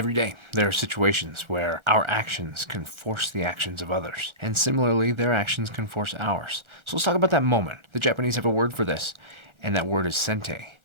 Every day, there are situations where our actions can force the actions of others, and similarly, their actions can force ours. So let's talk about that moment. The Japanese have a word for this, and that word is sente.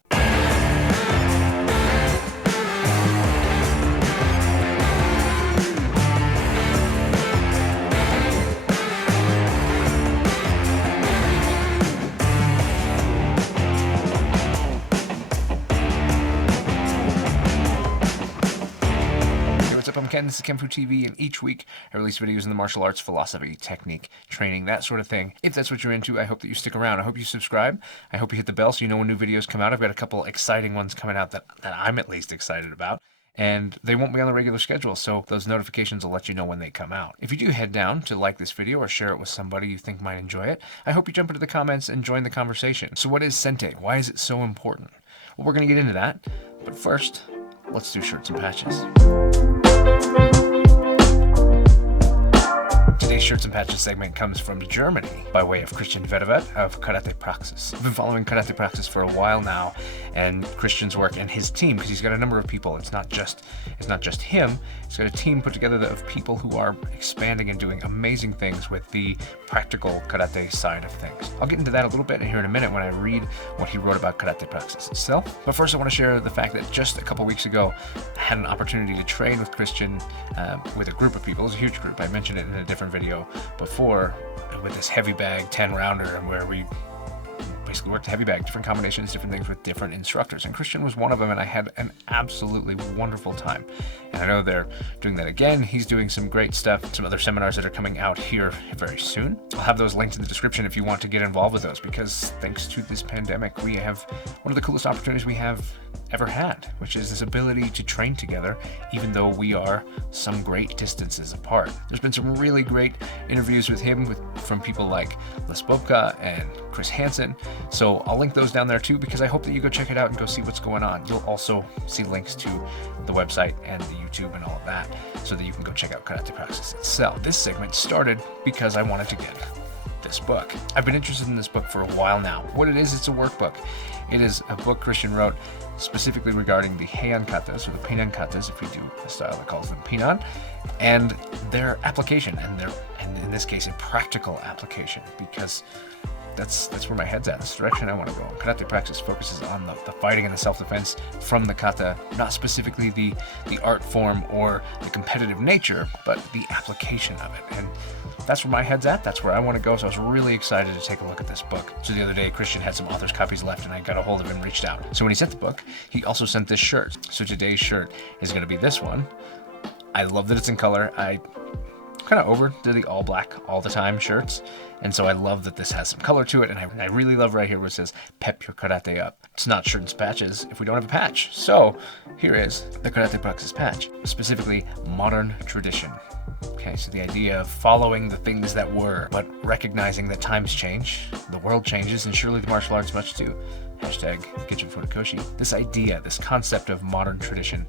What's up, I'm Ken, this is kenfuTV, and each week I release videos in the martial arts, philosophy, technique, training, that sort of thing. If that's what you're into, I hope that you stick around. I hope you subscribe. I hope you hit the bell so you know when new videos come out. I've got a couple exciting ones coming out that I'm at least excited about. And they won't be on the regular schedule, so those notifications will let you know when they come out. If you do head down to like this video or share it with somebody you think might enjoy it, I hope you jump into the comments and join the conversation. So what is sente? Why is it so important? Well, we're going to get into that, but first, let's do shirts and patches. Today's Shirts and Patches segment comes from Germany by way of Christian Vedavet of Karate Praxis. I've been following Karate Praxis for a while now, and Christian's work and his team, because he's got a number of people. It's not just him. He's got a team put together of people who are expanding and doing amazing things with the practical karate side of things. I'll get into that a little bit here in a minute when I read what he wrote about Karate Praxis itself. But first I want to share the fact that just a couple weeks ago I had an opportunity to train with Christian with a group of people. It was a huge group. I mentioned it in a different video before with this heavy bag 10 rounder, and where we basically worked heavy bag, different combinations, different things with different instructors, and Christian was one of them, and I had an absolutely wonderful time. And I know they're doing that again. He's doing some great stuff, some other seminars that are coming out here very soon. I'll have those linked in the description if you want to get involved with those, because thanks to this pandemic, we have one of the coolest opportunities we have ever had, which is this ability to train together even though we are some great distances apart. There's been some really great interviews with him from people like Les Bobka and Chris Hansen, so I'll link those down there too, because I hope that you go check it out and go see what's going on. You'll also see links to the website and the YouTube and all of that, so that you can go check out Karate Praxis itself. This segment started because I wanted to get this book. I've been interested in this book for a while now. What it is, it's a workbook. It is a book Christian wrote specifically regarding the Heian katas, or the Pinan katas, if we do a style that calls them Pinan, and their application, and in this case, a practical application, because that's where my head's at. That's the direction I want to go. Karate Praxis focuses on the fighting and the self-defense from the kata, not specifically the art form or the competitive nature, but the application of it. And that's where my head's at. That's where I want to go. So I was really excited to take a look at this book. So the other day, Christian had some author's copies left, and I got a hold of him, reached out. So when he sent the book, he also sent this shirt. So today's shirt is going to be this one. I love that it's in color. I kind of over the all black all the time shirts, and so I love that this has some color to it, and I really love right here where it says pep your karate up. It's not shirts and patches if we don't have a patch, so here is the Karate Praxis patch, specifically modern tradition. Okay, so the idea of following the things that were, but recognizing that times change, the world changes, and surely the martial arts much too. Hashtag kenfuTV. This idea, this concept of modern tradition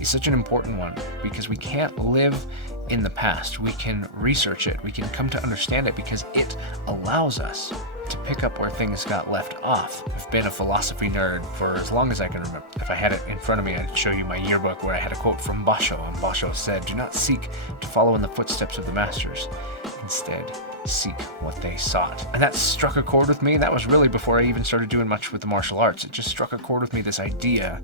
is such an important one, because we can't live in the past. We can research it. We can come to understand it, because it allows us to pick up where things got left off. I've been a philosophy nerd for as long as I can remember. If I had it in front of me, I'd show you my yearbook where I had a quote from Basho, and Basho said, "Do not seek to follow in the footsteps of the masters. Instead, seek what they sought." And that struck a chord with me. That was really before I even started doing much with the martial arts. It just struck a chord with me, this idea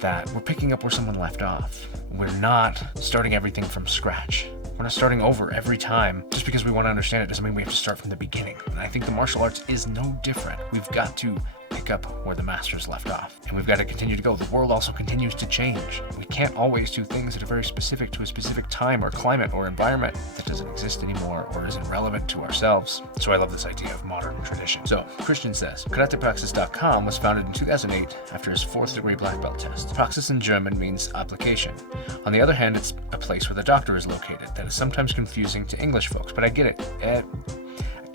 that we're picking up where someone left off. We're not starting everything from scratch. We're not starting over every time. Just because we want to understand it doesn't mean we have to start from the beginning. And I think the martial arts is no different. We've got to pick up where the masters left off, and we've got to continue to go. The world also continues to change. We can't always do things that are very specific to a specific time or climate or environment that doesn't exist anymore or isn't relevant to ourselves. So I love this idea of modern tradition. So Christian says, KaratePraxis.com was founded in 2008 after his 4th degree black belt test. Praxis in German means application. On the other hand, it's a place where the doctor is located. That is sometimes confusing to English folks, but I get it.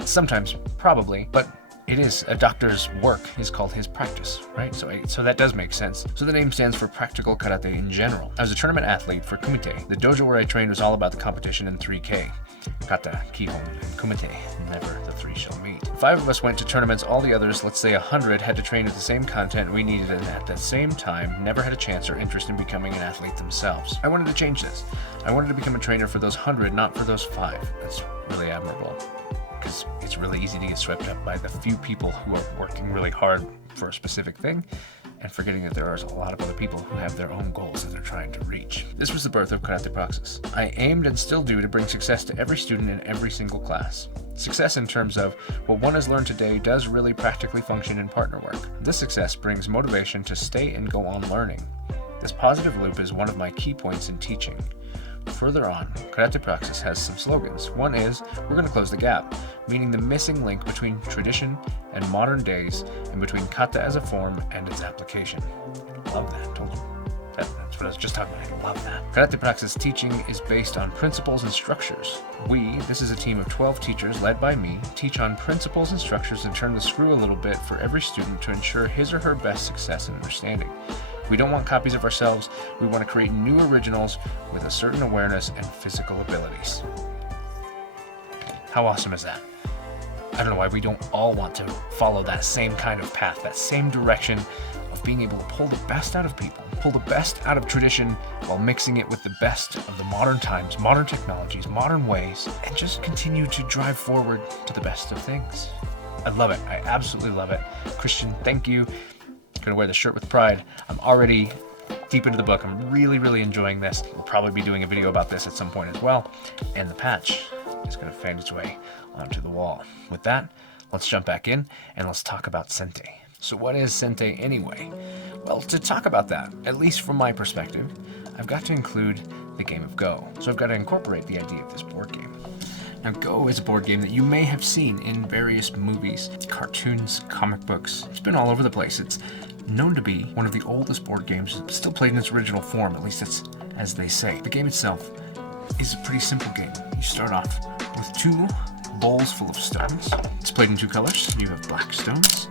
Sometimes, probably, but it is a doctor's work is called his practice, right? So that does make sense. So the name stands for practical karate in general. I was a tournament athlete for kumite. The dojo where I trained was all about the competition in 3K. Kata, kihon, and kumite. Never the three shall meet. 5 of us went to tournaments. All the others, let's say 100, had to train with the same content we needed and at the same time never had a chance or interest in becoming an athlete themselves. I wanted to change this. I wanted to become a trainer for those 100, not for those 5. That's really admirable, because it's really easy to get swept up by the few people who are working really hard for a specific thing and forgetting that there are a lot of other people who have their own goals that they're trying to reach. This was the birth of Karate Praxis. I aimed and still do to bring success to every student in every single class. Success in terms of what one has learned today does really practically function in partner work. This success brings motivation to stay and go on learning. This positive loop is one of my key points in teaching. Further on, Karate Praxis has some slogans. One is, we're going to close the gap, meaning the missing link between tradition and modern days and between kata as a form and its application. Love that. Told you. That's what I was just talking about. I love that. Karate Praxis teaching is based on principles and structures. This is a team of 12 teachers led by me, teach on principles and structures and turn the screw a little bit for every student to ensure his or her best success and understanding. We don't want copies of ourselves. We want to create new originals with a certain awareness and physical abilities. How awesome is that? I don't know why we don't all want to follow that same kind of path, that same direction of being able to pull the best out of people, pull the best out of tradition while mixing it with the best of the modern times, modern technologies, modern ways, and just continue to drive forward to the best of things. I love it. I absolutely love it. Christian, thank you. Gonna wear the shirt with pride. I'm already deep into the book. I'm really enjoying this. We'll probably be doing a video about this at some point as well. And the patch is gonna find its way onto the wall. With that, let's jump back in and let's talk about Sente. So what is Sente anyway? Well, to talk about that, at least from my perspective, I've got to include the game of Go. So I've got to incorporate the idea of this board game. Now, Go is a board game that you may have seen in various movies, cartoons, comic books. It's been all over the place. It's known to be one of the oldest board games still played in its original form, at least it's as they say. The game itself is a pretty simple game. You start off with 2 bowls full of stones. It's played in 2 colors. You have black stones,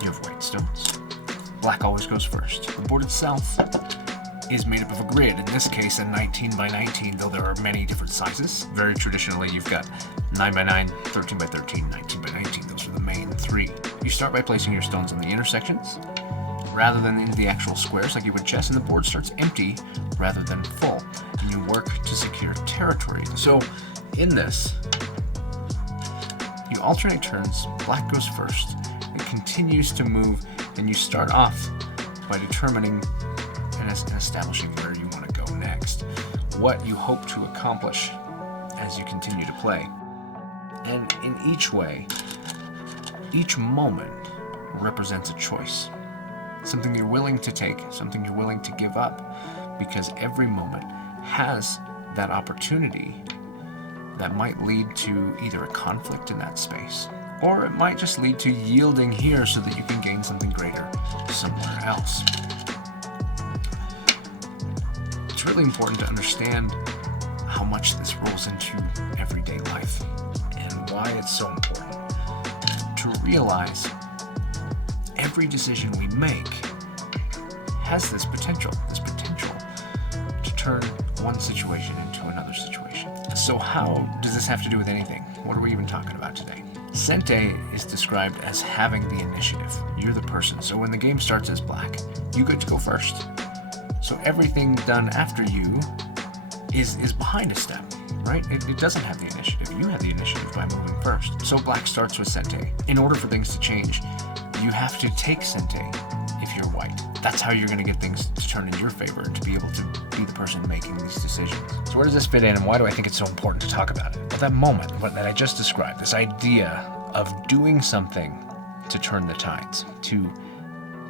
you have white stones. Black always goes first. The board itself is made up of a grid, in this case a 19 by 19, though there are many different sizes. Very traditionally, you've got 9 by 9, 13 by 13, 19 by 19. Those are the main 3. You start by placing your stones in the intersections rather than in the actual squares like you would chess, and the board starts empty rather than full, and you work to secure territory. So in this, you alternate turns. Black goes first. It continues to move, and you start off by determining and establishing where you want to go next, what you hope to accomplish as you continue to play. And in each way, each moment represents a choice. Something you're willing to take, something you're willing to give up, because every moment has that opportunity that might lead to either a conflict in that space, or it might just lead to yielding here so that you can gain something greater somewhere else. It's really important to understand how much this rolls into everyday life and why it's so important to realize every decision we make has this potential to turn one situation into another situation. So how does this have to do with anything? What are we even talking about today? Sente is described as having the initiative. You're the person. So when the game starts as black, you get to go first. So everything done after you is behind a step, right? It doesn't have the initiative. You have the initiative by moving first. So black starts with Sente. In order for things to change, you have to take Sente if you're white. That's how you're going to get things to turn in your favor, to be able to be the person making these decisions. So where does this fit in, and why do I think it's so important to talk about it? Well, that moment that I just described, this idea of doing something to turn the tides, to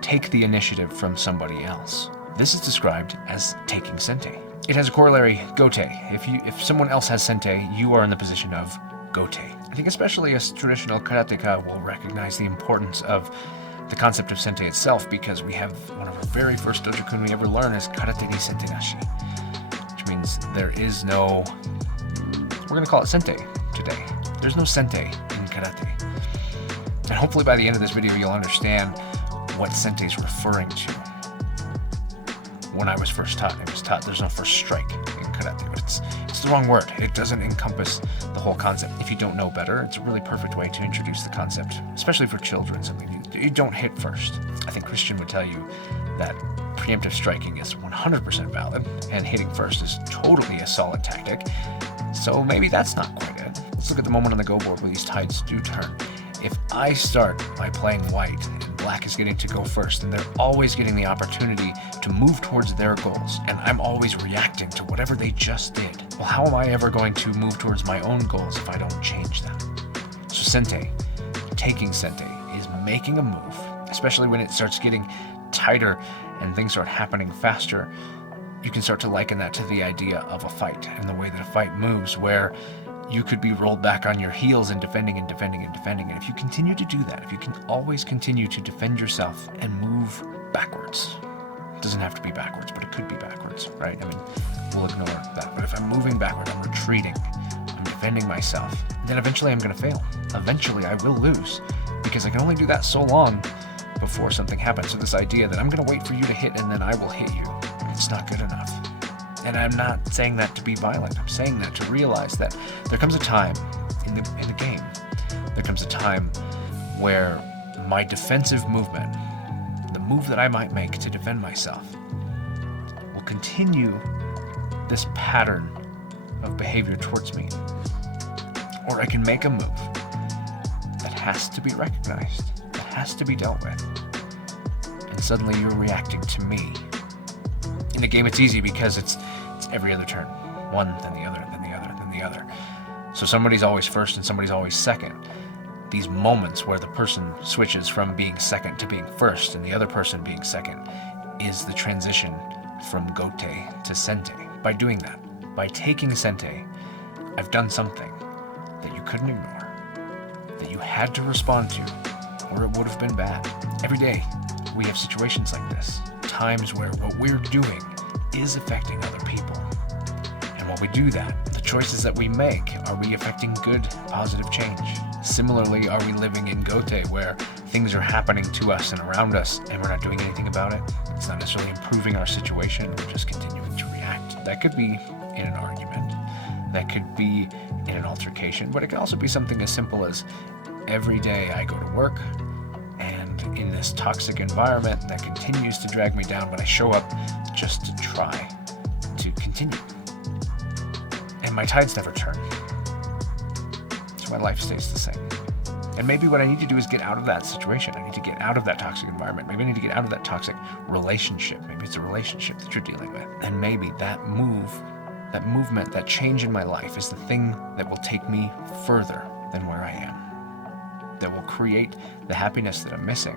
take the initiative from somebody else. This is described as taking Sente. It has a corollary, Gote. If someone else has Sente, you are in the position of Gote. I think especially a traditional karateka will recognize the importance of the concept of Sente itself, because we have one of our very first dojokun we ever learn is karate ni Sente nashi, which means there is no, we're going to call it Sente today. There's no Sente in karate. And hopefully by the end of this video, you'll understand what Sente is referring to. When I was first taught, it was taught there's no first strike in karate, but it's the wrong word. It doesn't encompass the whole concept. If you don't know better, it's a really perfect way to introduce the concept, especially for children. Something you don't hit first. I think Christian would tell you that preemptive striking is 100% valid, and hitting first is totally a solid tactic. So maybe that's not quite it. Let's look at the moment on the go board where these tides do turn. If I start by playing white and black is getting to go first, and they're always getting the opportunity to move towards their goals, and I'm always reacting to whatever they just did, well, how am I ever going to move towards my own goals if I don't change them? So Sente, taking Sente, is making a move, especially when it starts getting tighter and things start happening faster. You can start to liken that to the idea of a fight and the way that a fight moves, where you could be rolled back on your heels and defending and defending and defending. And if you continue to do that, if you can always continue to defend yourself and move backwards, it doesn't have to be backwards, but it could be backwards, right? I mean, we'll ignore that. But if I'm moving backward, I'm retreating, I'm defending myself, then eventually I'm going to fail. Eventually I will lose, because I can only do that so long before something happens. So this idea that I'm going to wait for you to hit and then I will hit you, it's not good enough. And I'm not saying that to be violent. I'm saying that to realize that there comes a time in the game, there comes a time where my defensive movement, the move that I might make to defend myself, will continue this pattern of behavior towards me. Or I can make a move that has to be recognized, that has to be dealt with. And suddenly you're reacting to me. In the game, it's easy because it's every other turn. One, then the other, then the other, then the other. So somebody's always first and somebody's always second. These moments where the person switches from being second to being first and the other person being second is the transition from Gote to Sente. By doing that, by taking Sente, I've done something that you couldn't ignore, that you had to respond to, or it would have been bad. Every day, we have situations like this. Times where what we're doing is affecting other people. And while we do that, the choices that we make, are we affecting good, positive change? Similarly, are we living in Gote where things are happening to us and around us and we're not doing anything about it? It's not necessarily improving our situation, we're just continuing to react. That could be in an argument, that could be in an altercation, but it can also be something as simple as every day I go to work, and in this toxic environment that continues to drag me down, but I show up just to try to continue. And my tides never turn. So my life stays the same. And maybe what I need to do is get out of that situation. I need to get out of that toxic environment. Maybe I need to get out of that toxic relationship. Maybe it's a relationship that you're dealing with. And maybe that movement, that change in my life is the thing that will take me further than where I am. That will create the happiness that I'm missing,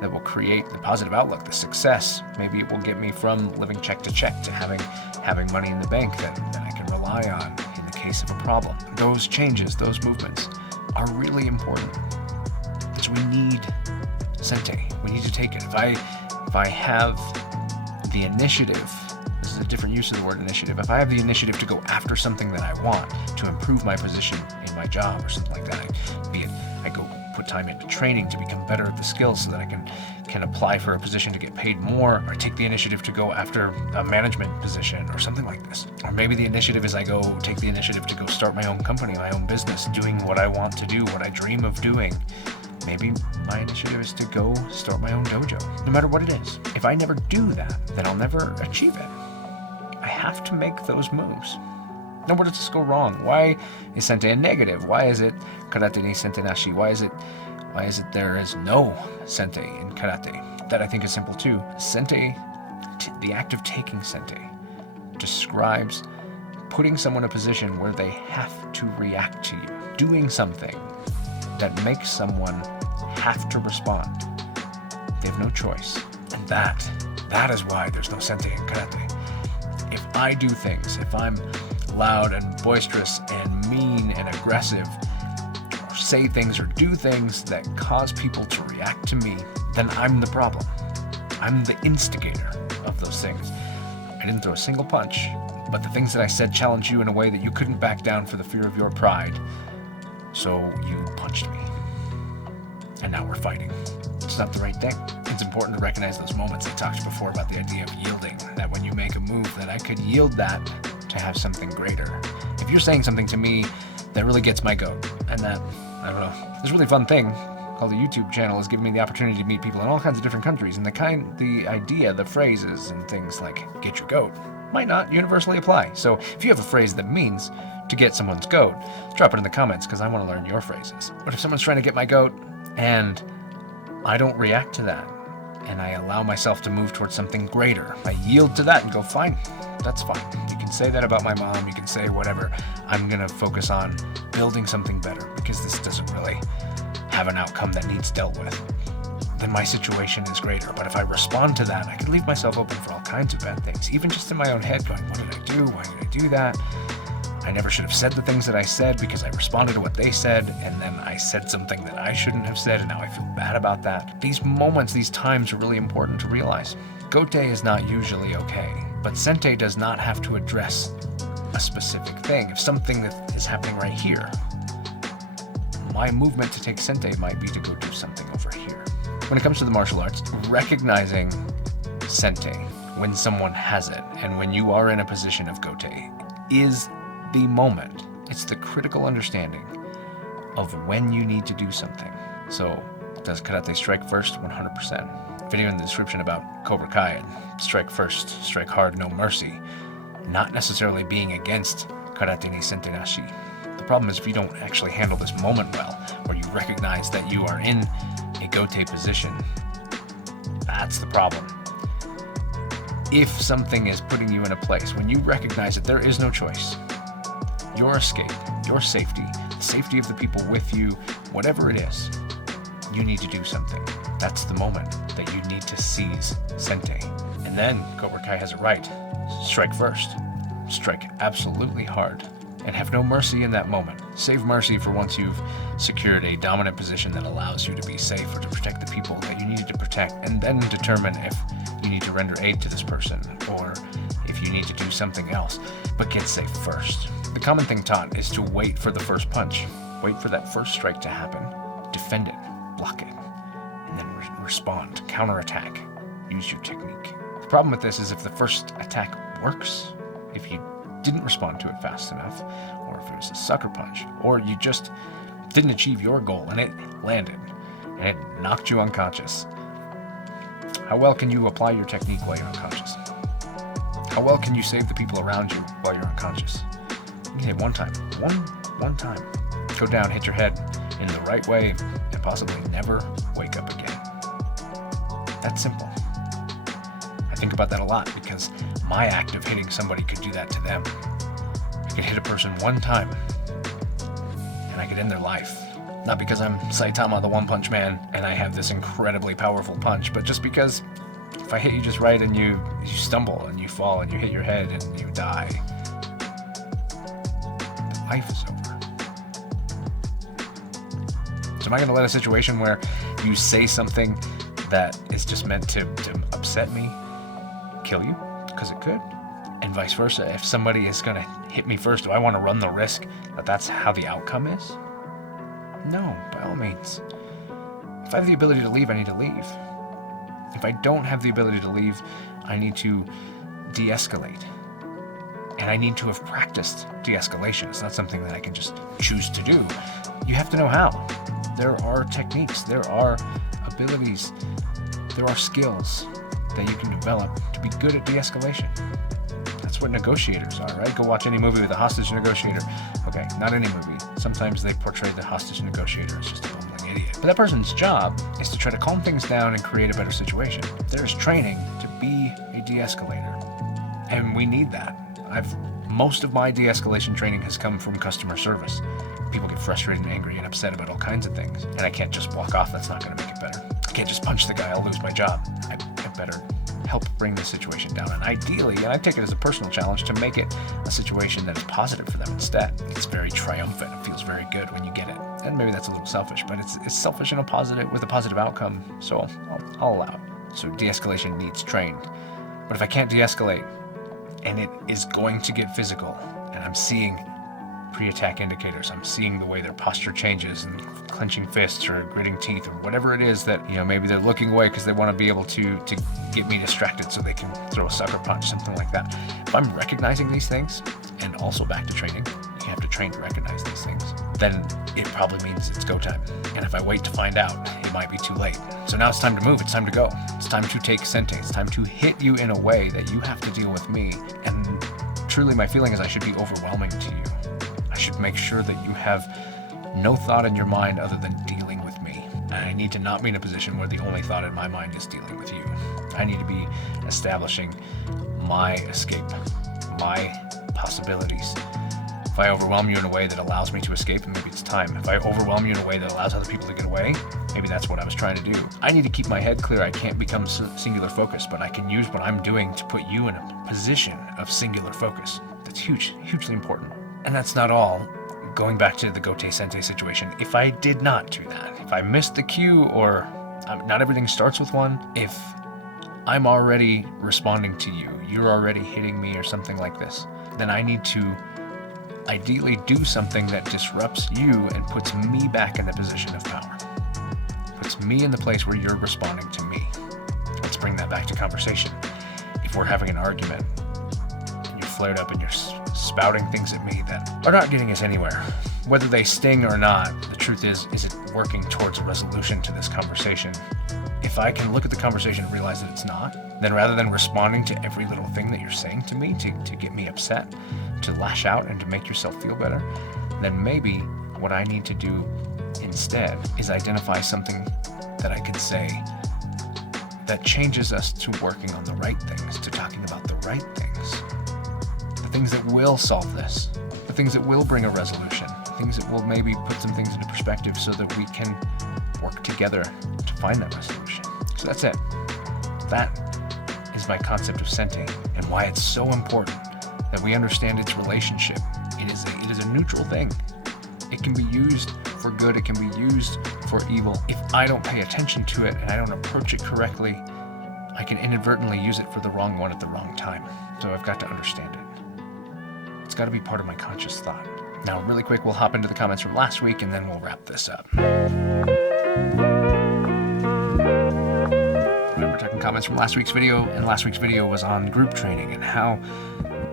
that will create the positive outlook, the success. Maybe it will get me from living check to check to having money in the bank that I can rely on in the case of a problem. Those changes, those movements are really important. So we need Sente. We need to take it. If I have the initiative, this is a different use of the word initiative. If I have the initiative to go after something that I want to improve my position in my job or something like that, be it I go put time into training to become better at the skills so that I can apply for a position to get paid more, or take the initiative to go after a management position or something like this. Or maybe the initiative is I go take the initiative to go start my own company, my own business, doing what I want to do, what I dream of doing. Maybe my initiative is to go start my own dojo, no matter what it is. If I never do that, then I'll never achieve it. I have to make those moves. Now, where does this go wrong? Why is Sente a negative? Why is it karate ni Sente nashi? Why is it there is no Sente in karate? That I think is simple too. Sente, the act of taking Sente, describes putting someone in a position where they have to react to you, doing something that makes someone have to respond. They have no choice. And that is why there's no Sente in karate. If I do things, if I'm loud and boisterous and mean and aggressive, or say things or do things that cause people to react to me, then I'm the problem. I'm the instigator of those things. I didn't throw a single punch, but the things that I said challenged you in a way that you couldn't back down for the fear of your pride, so you punched me. and now we're fighting. It's not the right thing. It's important to recognize those moments. I talked before about the idea of yielding, that when you make a move, that I could yield that to have something greater. If you're saying something to me that really gets my goat, and that, I don't know, this really fun thing called a YouTube channel has given me the opportunity to meet people in all kinds of different countries, and the idea, the phrases and things like get your goat might not universally apply. So if you have a phrase that means to get someone's goat, drop it in the comments because I want to learn your phrases. But if someone's trying to get my goat and I don't react to that, and I allow myself to move towards something greater, I yield to that and go, fine, that's fine. You can say that about my mom, you can say whatever. I'm going to focus on building something better because this doesn't really have an outcome that needs dealt with. Then my situation is greater. But if I respond to that, I can leave myself open for all kinds of bad things, even just in my own head going, what did I do? Why did I do that? I never should have said the things that I said because I responded to what they said, and then I said something that I shouldn't have said, and now I feel bad about that. These moments, these times are really important to realize. Gote is not usually okay, but Sente does not have to address a specific thing. If something that is happening right here, my movement to take Sente might be to go do something over here. When it comes to the martial arts, recognizing Sente when someone has it and when you are in a position of Gote is the moment. It's the critical understanding of when you need to do something. So, does karate strike first? 100%. Video in the description about Cobra Kai and strike first, strike hard, no mercy. Not necessarily being against karate ni sente nashi. The problem is if you don't actually handle this moment well, where you recognize that you are in a Gote position, that's the problem. If something is putting you in a place, when you recognize that there is no choice, your escape, your safety, the safety of the people with you, whatever it is, you need to do something. That's the moment that you need to seize Sente. And then Cobra Kai has it right. Strike first. Strike absolutely hard. And have no mercy in that moment. Save mercy for once you've secured a dominant position that allows you to be safe or to protect the people that you needed to protect, and then determine if you need to render aid to this person or if you need to do something else, but get safe first. The common thing taught is to wait for the first punch. Wait for that first strike to happen. Defend it, block it, and then respond, counterattack. Use your technique. The problem with this is if the first attack works, if you didn't respond to it fast enough, or if it was a sucker punch, or you just didn't achieve your goal and it landed and it knocked you unconscious. How well can you apply your technique while you're unconscious? How well can you save the people around you while you're unconscious? You can hit one time. One time. Go down, hit your head in the right way, and possibly never wake up again. That's simple. I think about that a lot because my act of hitting somebody could do that to them. I could hit a person one time, and I could end their life. Not because I'm Saitama the One Punch Man and I have this incredibly powerful punch, but just because if I hit you just right and you stumble and you fall and you hit your head and you die, life is over. So am I going to let a situation where you say something that is just meant to upset me kill you? Because it could. And vice versa. If somebody is going to hit me first, do I want to run the risk that that's how the outcome is? No, by all means. If I have the ability to leave, I need to leave. If I don't have the ability to leave, I need to de-escalate. And I need to have practiced de-escalation. It's not something that I can just choose to do. You have to know how. There are techniques, there are abilities, there are skills that you can develop to be good at de-escalation. That's what negotiators are, right? Go watch any movie with a hostage negotiator. Okay, not any movie. Sometimes they portray the hostage negotiator as just a bumbling idiot. But that person's job is to try to calm things down and create a better situation. There is training to be a de-escalator. And we need that. Most of my de-escalation training has come from customer service. People get frustrated and angry and upset about all kinds of things. And I can't just walk off, that's not gonna make it better. I can't just punch the guy, I'll lose my job. I better help bring the situation down. And ideally, and I take it as a personal challenge, to make it a situation that is positive for them instead. It's very triumphant, it feels very good when you get it. And maybe that's a little selfish, but it's selfish and with a positive outcome, so I'll allow it. So de-escalation needs trained. But if I can't de-escalate, and it is going to get physical, and I'm seeing pre-attack indicators. I'm seeing the way their posture changes and clenching fists or gritting teeth or whatever it is that, maybe they're looking away because they want to be able to get me distracted so they can throw a sucker punch, something like that. If I'm recognizing these things, and also back to training, you have to train to recognize these things, then it probably means it's go time. And if I wait to find out, it might be too late. So now it's time to move, it's time to go. It's time to take Sente, it's time to hit you in a way that you have to deal with me. And truly my feeling is I should be overwhelming to you. I should make sure that you have no thought in your mind other than dealing with me. And I need to not be in a position where the only thought in my mind is dealing with you. I need to be establishing my escape, my possibilities. If I overwhelm you in a way that allows me to escape, maybe it's time. If I overwhelm you in a way that allows other people to get away, maybe that's what I was trying to do. I need to keep my head clear. I can't become singular focus, but I can use what I'm doing to put you in a position of singular focus. That's hugely important. And that's not all. Going back to the Go and Sente situation, if I did not do that, if I missed the cue or not everything starts with one, if I'm already responding to you, you're already hitting me or something like this, then I need to ideally do something that disrupts you and puts me back in the position of power. Puts me in the place where you're responding to me. Let's bring that back to conversation. If we're having an argument, you're flared up and you're spouting things at me that are not getting us anywhere. Whether they sting or not, the truth is it working towards a resolution to this conversation? If I can look at the conversation and realize that it's not, then rather than responding to every little thing that you're saying to me to get me upset, to lash out and to make yourself feel better, then maybe what I need to do instead is identify something that I could say that changes us to working on the right things, to talking about the right things. The things that will solve this, the things that will bring a resolution, things that will maybe put some things into perspective so that we can work together to find that resolution. So that's it. That is my concept of Sente and why it's so important that we understand its relationship. It is a neutral thing. It can be used for good, it can be used for evil. If I don't pay attention to it and I don't approach it correctly, I can inadvertently use it for the wrong one at the wrong time. So I've got to understand it. It's got to be part of my conscious thought. Now, really quick, we'll hop into the comments from last week and then we'll wrap this up. We're talking comments from last week's video, and last week's video was on group training and how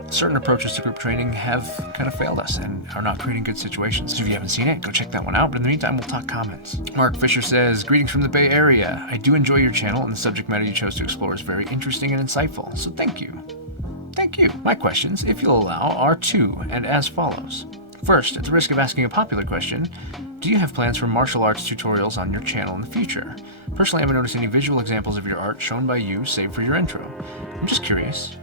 certain approaches to group training have kind of failed us and are not creating good situations. So if you haven't seen it, go check that one out. But in the meantime, we'll talk comments. Mark Fisher says, greetings from the Bay Area. I do enjoy your channel and the subject matter you chose to explore is very interesting and insightful. So thank you. Thank you. My questions, if you'll allow, are two and as follows. First, at the risk of asking a popular question, do you have plans for martial arts tutorials on your channel in the future? Personally, I haven't noticed any visual examples of your art shown by you, save for your intro. I'm just curious.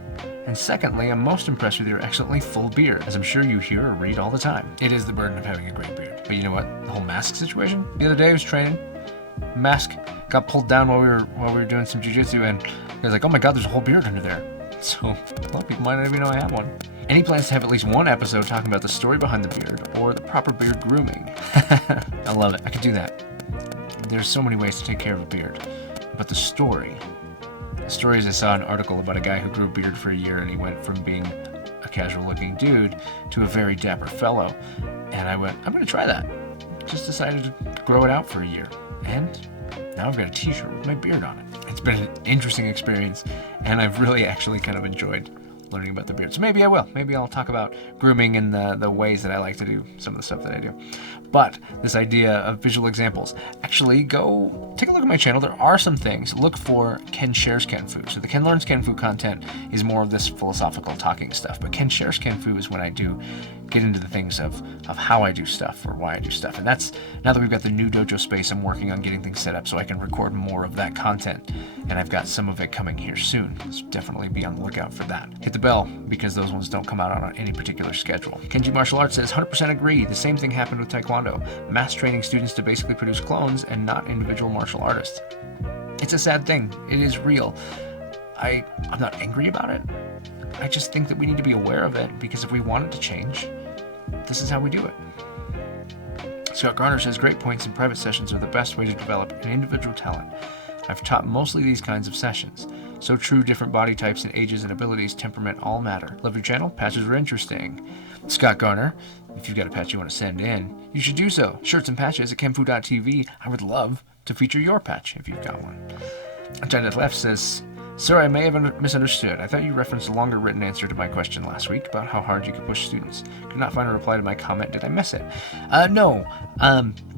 And secondly, I'm most impressed with your excellently full beard, as I'm sure you hear or read all the time. It is the burden of having a great beard. But you know what? The whole mask situation? The other day I was training. Mask got pulled down while we were doing some jiu-jitsu, and I was like, oh my god, there's a whole beard under there. So a lot of people might not even know I have one. Any plans to have at least one episode talking about the story behind the beard or the proper beard grooming? I love it. I could do that. There's so many ways to take care of a beard. But the story is I saw an article about a guy who grew a beard for a year and he went from being a casual looking dude to a very dapper fellow. And I went, I'm going to try that. Just decided to grow it out for a year. And now I've got a t-shirt with my beard on it. It's been an interesting experience and I've really actually kind of enjoyed learning about the beard. So maybe I will. Maybe I'll talk about grooming and the ways that I like to do some of the stuff that I do. But this idea of visual examples, actually go take a look at my channel. There are some things. Look for Ken Shares Kenfu. So the Ken Learns Kenfu content is more of this philosophical talking stuff. But Ken Shares Kenfu is when I do get into the things of how I do stuff or why I do stuff. And that's, now that we've got the new dojo space, I'm working on getting things set up so I can record more of that content. And I've got some of it coming here soon. So definitely be on the lookout for that. Hit the bell because those ones don't come out on any particular schedule. Kenji Martial Arts says, 100% agree. The same thing happened with Taekwondo. Mass training students to basically produce clones and not individual martial artists. It's a sad thing. It is real. I'm not angry about it. I just think that we need to be aware of it because if we want it to change, this is how we do it. Scott Garner says, great points in private sessions are the best way to develop an individual talent. I've taught mostly these kinds of sessions. So true, different body types and ages and abilities, temperament all matter. Love your channel, patches are interesting. Scott Garner, If you've got a patch you want to send in, you should do so. Shirts and patches at kenfuTV. I would love to feature your patch if you've got one. Janet Left says, "Sir, I may have misunderstood. I thought you referenced a longer written answer to my question last week about how hard you could push students. Could not find a reply to my comment. Did I miss it?" No.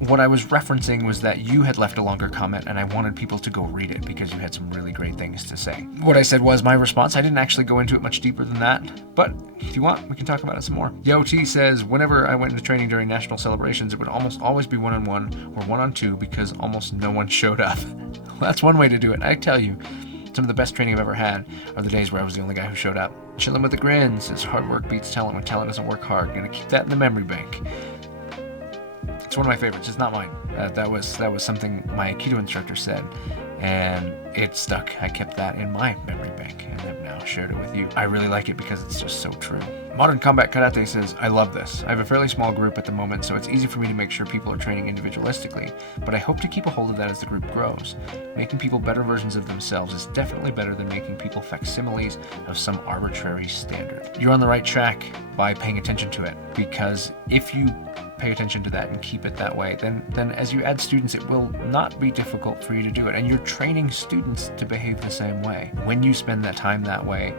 What I was referencing was that you had left a longer comment and I wanted people to go read it because you had some really great things to say. What I said was my response. I didn't actually go into it much deeper than that, but if you want, we can talk about it some more. Yo T says, "Whenever I went into training during national celebrations, it would almost always be one-on-one or one-on-two because almost no one showed up." Well, that's one way to do it. I tell you, some of the best training I've ever had are the days where I was the only guy who showed up. Chilling with a grin says, "Hard work beats talent when talent doesn't work hard." Gonna keep that in the memory bank. It's one of my favorites. It's not mine. That was something my Aikido instructor said, and it stuck. I kept that in my memory bank and have now shared it with you. I really like it because it's just so true. Modern Combat Karate says, "I love this. I have a fairly small group at the moment, so it's easy for me to make sure people are training individualistically, but I hope to keep a hold of that as the group grows. Making people better versions of themselves is definitely better than making people facsimiles of some arbitrary standard." You're on the right track by paying attention to it, because if you pay attention to that and keep it that way, then as you add students, it will not be difficult for you to do it, and you're training students to behave the same way. When you spend that time that way,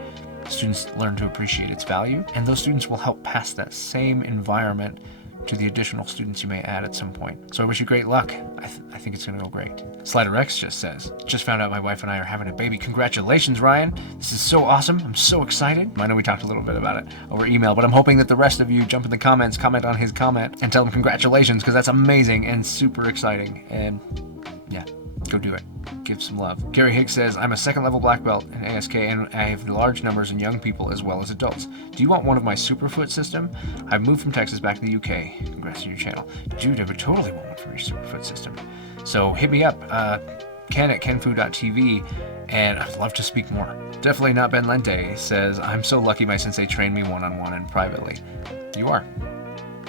students learn to appreciate its value, and those students will help pass that same environment to the additional students you may add at some point. So I wish you great luck. I think it's going to go great. Slider X just says, "Just found out my wife and I are having a baby. Congratulations, Ryan. This is so awesome. I'm so excited." I know we talked a little bit about it over email, but I'm hoping that the rest of you jump in the comments, comment on his comment, and tell him congratulations, because that's amazing and super exciting. And yeah, go do it. Give some love. Gary Higgs says, "I'm a second level black belt in ASK and I have large numbers in young people as well as adults. Do you want one of my Superfoot system? I've moved from Texas back to the UK. Congrats on your channel." Dude, I would totally want one for your Superfoot system. So hit me up, Ken at kenfu.tv, and I'd love to speak more. Definitely Not Ben Lente says, "I'm so lucky my sensei trained me one-on-one and privately." You are.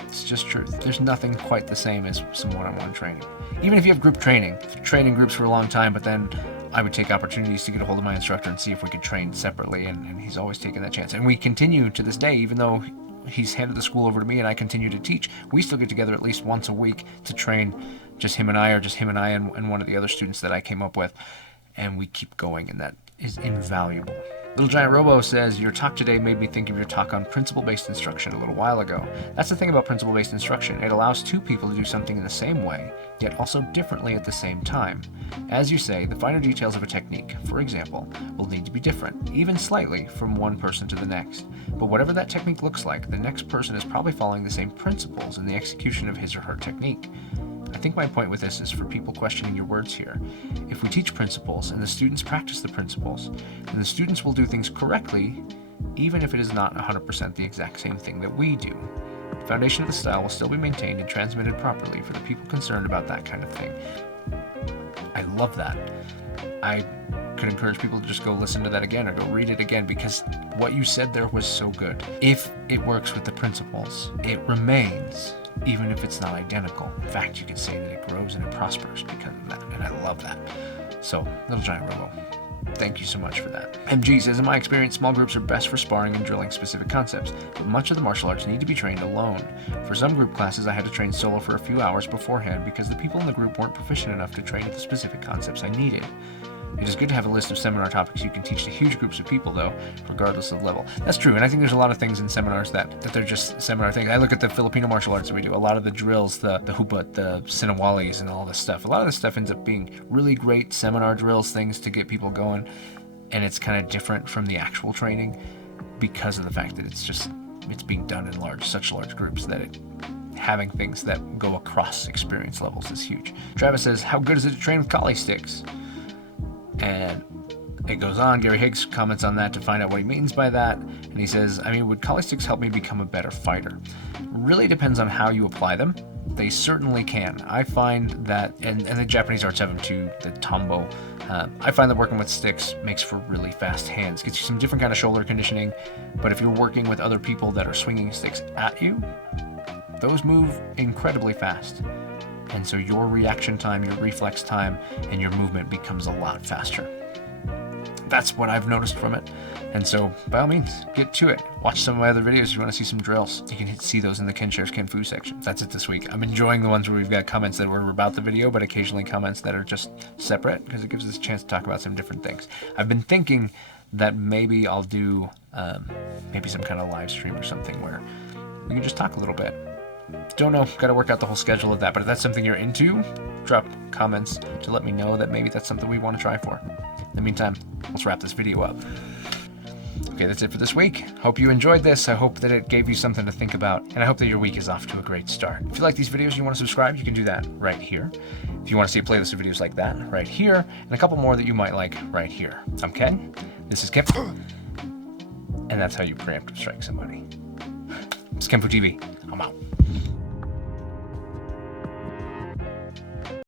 It's just truth. There's nothing quite the same as some one-on-one training. Even if you have group training, if you train in groups for a long time, but then I would take opportunities to get a hold of my instructor and see if we could train separately, and he's always taken that chance. And we continue to this day, even though he's handed the school over to me and I continue to teach, we still get together at least once a week to train, just him and I, or just him and I and one of the other students that I came up with, and we keep going, and that is invaluable. Little Giant Robo says, "Your talk today made me think of your talk on principle-based instruction a little while ago. That's the thing about principle-based instruction. It allows two people to do something in the same way, yet also differently at the same time. As you say, the finer details of a technique, for example, will need to be different, even slightly, from one person to the next. But whatever that technique looks like, the next person is probably following the same principles in the execution of his or her technique. I think my point with this is for people questioning your words here. If we teach principles and the students practice the principles, then the students will do things correctly, even if it is not 100% the exact same thing that we do. The foundation of the style will still be maintained and transmitted properly for the people concerned about that kind of thing." I love that. I could encourage people to just go listen to that again or go read it again, because what you said there was so good. If it works with the principles, it remains, even if it's not identical. In fact, you could say that it grows and it prospers because of that, and I love that. So, Little Giant Robo, thank you so much for that. MG says, "In my experience, small groups are best for sparring and drilling specific concepts, but much of the martial arts need to be trained alone. For some group classes, I had to train solo for a few hours beforehand because the people in the group weren't proficient enough to train at the specific concepts I needed. It is good to have a list of seminar topics you can teach to huge groups of people, though, regardless of level." That's true, and I think there's a lot of things in seminars that they're just seminar things. I look at the Filipino martial arts that we do, a lot of the drills, the huput, the sinawalis, and all this stuff. A lot of this stuff ends up being really great seminar drills, things to get people going, and it's kind of different from the actual training because of the fact that it's being done in such large groups that having things that go across experience levels is huge. Travis says, "How good is it to train with collie sticks?" And it goes on. Gary Higgs comments on that to find out what he means by that. And he says, "Would collie sticks help me become a better fighter?" Really depends on how you apply them. They certainly can. I find that, and the Japanese arts have them too, the tombo. I find that working with sticks makes for really fast hands. Gets you some different kind of shoulder conditioning. But if you're working with other people that are swinging sticks at you, those move incredibly fast. And so your reaction time, your reflex time, and your movement becomes a lot faster. That's what I've noticed from it. And so, by all means, get to it. Watch some of my other videos if you want to see some drills. You can see those in the Ken Shares Ken Fu section. That's it this week. I'm enjoying the ones where we've got comments that were about the video, but occasionally comments that are just separate, because it gives us a chance to talk about some different things. I've been thinking that maybe I'll do maybe some kind of live stream or something where we can just talk a little bit. Don't know, got to work out the whole schedule of that, but if that's something you're into, drop comments to let me know that maybe that's something we want to try for. In the meantime, let's wrap this video up. Okay, that's it for this week. Hope you enjoyed this. I hope that it gave you something to think about, and I hope that your week is off to a great start. If you like these videos and you want to subscribe, you can do that right here. If you want to see a playlist of videos like that, right here, and a couple more that you might like right here. I'm Ken, this is Ken, and that's how you preemptive strike somebody. It's kenfuTV. I'm out.